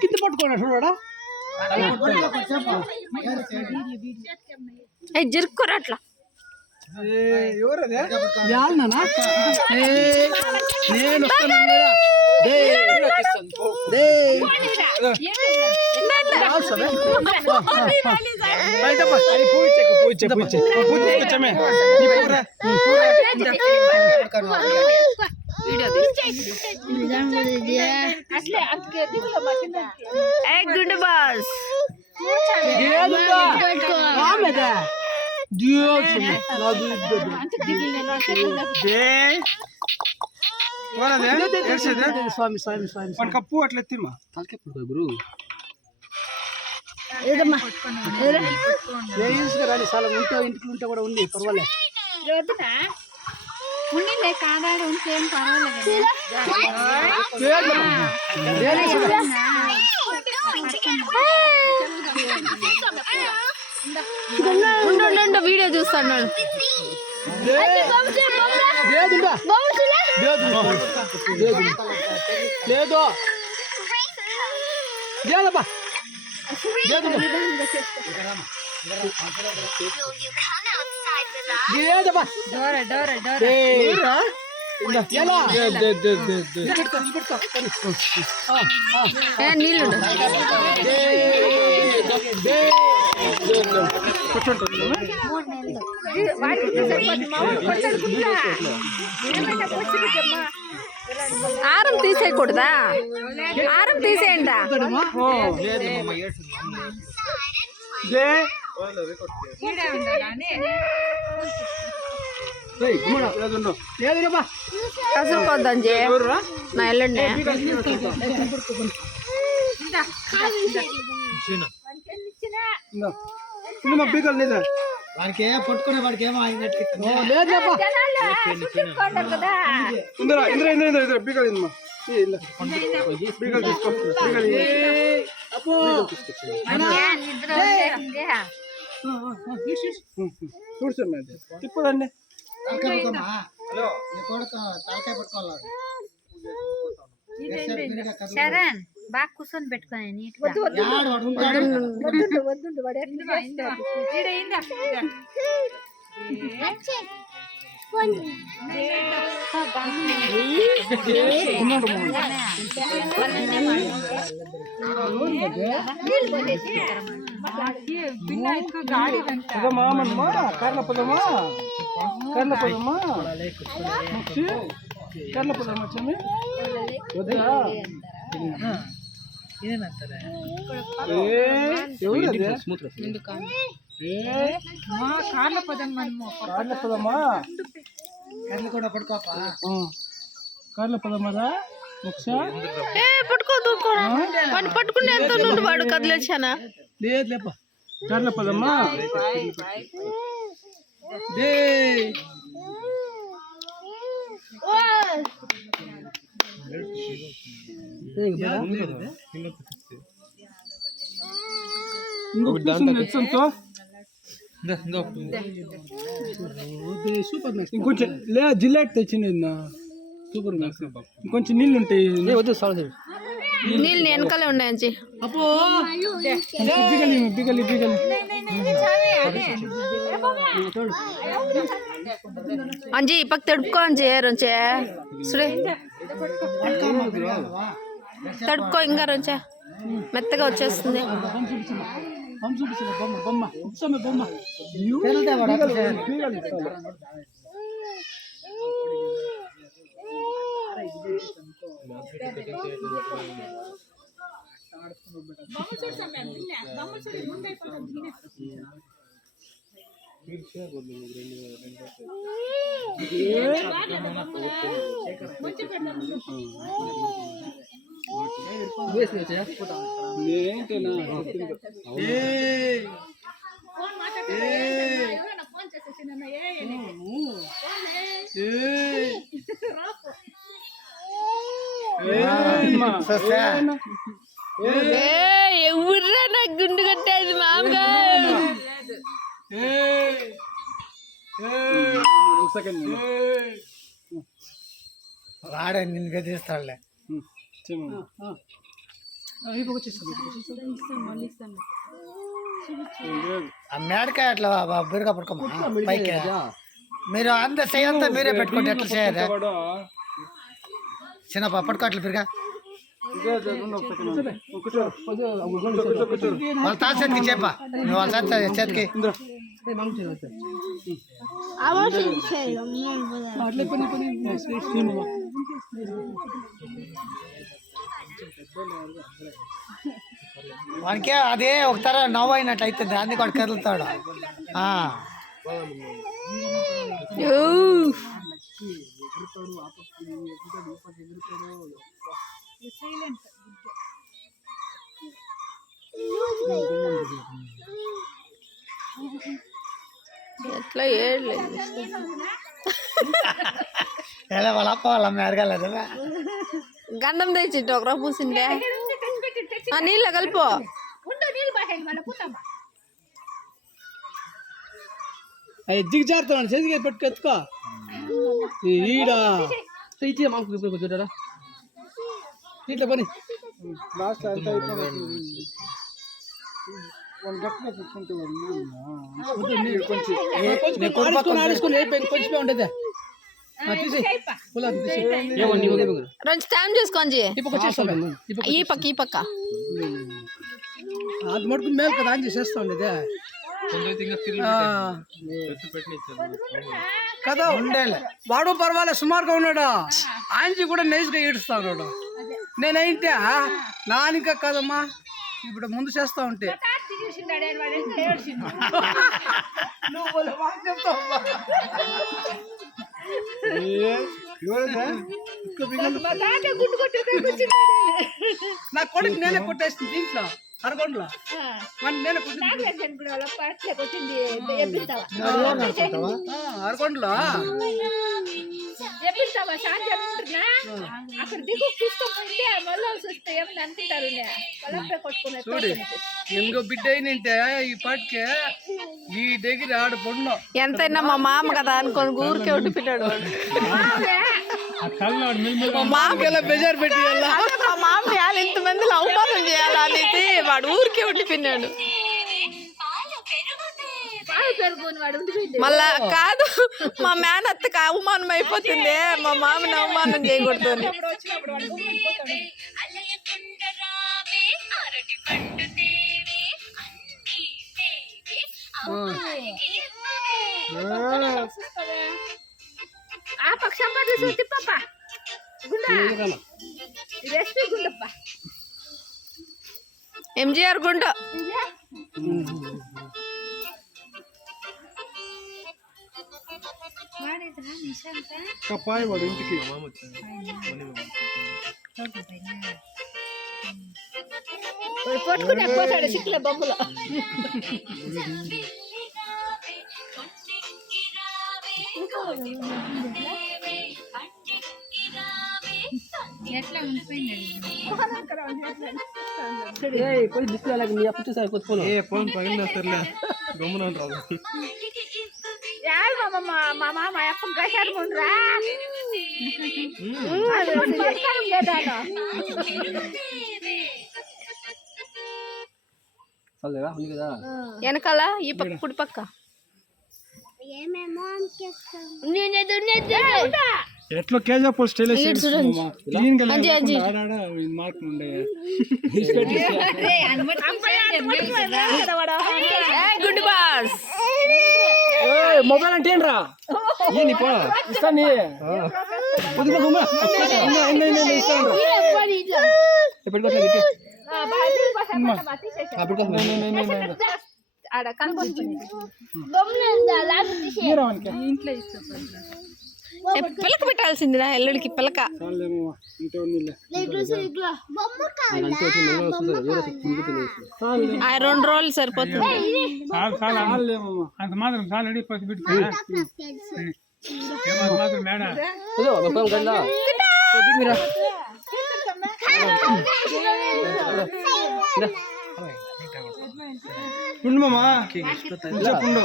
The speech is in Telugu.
కింద పట్టుకోండి చూడడా జరుక్కోరు అట్లా ఎవరదే నేను గుండు బాస్ స్వామి స్వామి స్వామి కప్పు అట్లా ఎత్తిమా తలకెప్పుడు గురు రాని చాలా ఉంటే ఇంటికి ఉంటే కూడా ఉంది పర్వాలేదు ఉండే కాదాడు ఉంటే ఏం పర్వాలేదు వీడియో చూస్తాను లేదు లేదబ్బా నీళ్ళు ఆరం తీసేయకూడదా ఆరం తీసేయండి కసురుకోద్దాం నా ఎల్లుండి వాడికి పట్టుకునే వాడికి ఏమో అయినట్టు తిప్పదండి శరణ్ బాగా కూర్చొని పెట్టుకుని నీట్గా కర్ల పదమా చెమ్మి కార్ల పదమ్మా కర్లు కూడా పడుకోపా కార్ల పదమ్మదా పట్టుకోదు పట్టుకునే వాడు కదిలేచానా లేదు లేప కార్ల పదమ్మా ఇంకొంచెం లే జిల్లాట్ తెచ్చింది సూపర్ ఇంకొంచెం నీళ్ళు ఉంటాయి నీళ్ళు వెనకాలే ఉన్నాయంచి అప్పో బిగలి అంజీ పక్క తడుపుకో అంజీ రుంచే సురే తడుపుకో ఇంకా రుంచే మెత్తగా వచ్చేస్తుంది ఎవర్రా నాకు గుండు కట్టేది మామగా వాడే నిన్ను గదిస్తాడులే. ఆ మేడకాయ అట్లా బిరుగా పట్టుకోమా పైకి. మీరు అంత చేయంతా మీరే పెట్టుకోండి. ఎట్లా చేయాలి చిన్న పట్టుకో అట్లా బిరుగా. వాళ్ళ తాత చేతికి చెప్పా, నువ్వు వాళ్ళ తాత చేతికి. వానికి అదే ఒకసారి నవ్వు అయినట్టు అవుతుంది, అందుకు వాడు కదులుతాడు. ఎట్లా ఏడలేదు ఎలా వాళ్ళ అప్ప వాళ్ళ అమ్మ ఎరగలేదు. గంధం తెచ్చింటి ఒకరా పూసిండే నీళ్ళ కలిపో. ఎజ్జికి చేరుతాను చేతికి పెట్టుకు ఎత్తుకో. ఈడ ఇట్లా పని లాస్ట్ అంతా కొంచెం ఉండేది రెండు స్టాంప్ చేసుకోండి. ఈ పక్క ఈ పక్క అది మటుకు మేలు కదా అని చేసేస్తా ఉండేదే కదా. ఉండేలే వాడు పర్వాలేదు, సుమారుగా ఉన్నాడు. ఆంజీ కూడా నైస్గా ఏడుస్తా ఉన్నాడు. నేనైతే నానిక కాదమ్మా, ఇప్పుడు ముందు చేస్తా ఉంటే నా కొడుకు నేనే కొట్టేస్తుంది దీంట్లో అరగొండలో. అరగొండలో చూడు ఎంగో బిడ్డ అయినంటే ఈ పాటికే ఈ దగ్గర ఆడ పొండు. ఎంతైనా మా మామ కదా అనుకోని ఊరికే ఉండిపోయాడు. మా మామకి ఎలా బెజారు పెట్టి మా మామ ఇంతమందిలో అవమానం చేయాలా అనేసి వాడు ఊరికే ఉండిపోయినాడు. మళ్ళా కాదు, మా మేనత్తకి అవమానం అయిపోతుంది, మా మామని అవమానం చేయకూడదు అని. ఎంజిఆర్ గుండ కపాయి వాడు ఇంటికి పట్టుకుని పోతాడు సిక్కుల బొమ్మలో. ఎట్లా ఉండిపోయింది ఫోన్ పగిలిన గమ్మున మా మామ అప్ప గసారు ముందురా వెనకాల ఈ పక్క కుడి పక్క ఎట్లా కేజా పోస్ట్ గుడ్ బాస్ మొబైల్ అంటే ఏంట్రా ఇస్తాను పిల్లక పెట్టాల్సిందిరా ఎల్లుడికి పిల్లక. ఆ 2 రోజులు సరిపోతుంది. అంత మాత్రం చాలు మేడం ఉండు మామా చెప్పుండు.